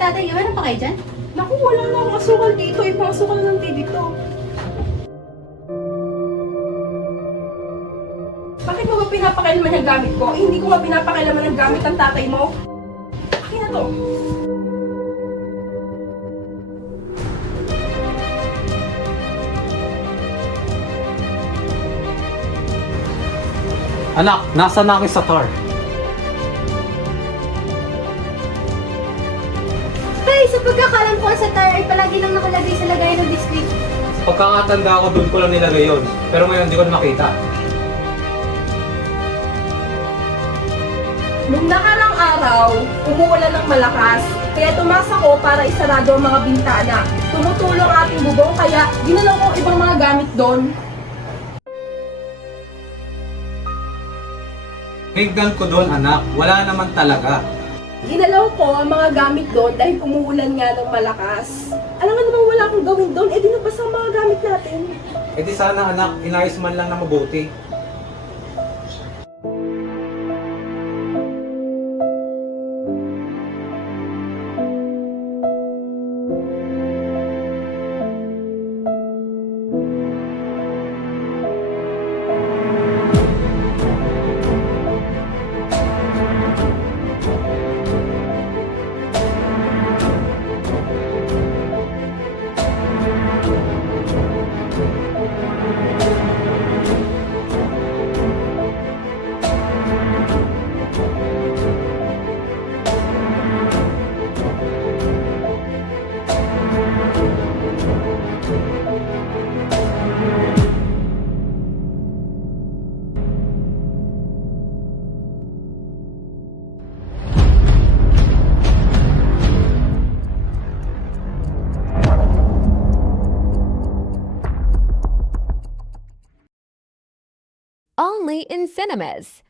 tatay niyo. Meron pa kayo dyan? Naku, wala na akong asukal dito. Ibang asukal na lang dito. Bakit mo ba pinapakailaman ang gamit ko? Eh, hindi ko nga pinapakailaman ang gamit ng tatay mo. Akin na to. Anak, nasa na sa car? Tay, sa pagkakalam ko sa tire ay palagi lang nakalagay sa lagayan ng biscuit. Sa pagkakatanda ko, doon ko lang nilagay yun. Pero ngayon, hindi ko na makita. Nung nakarang araw, umuulan ng malakas. Kaya tumas ako para isarado ang mga bintana. Tumutulong ang ating bubong kaya ginalaw ko ang ibang mga gamit doon. Tingnan ko doon, anak. Wala naman talaga. Ginalaw ko ang mga gamit doon dahil umuulan nga ng malakas. Alam nga namang wala akong gawin doon, eh dinabasa ang mga gamit natin. Eh di sana, anak, inayos man lang na mabuti. Only in cinemas.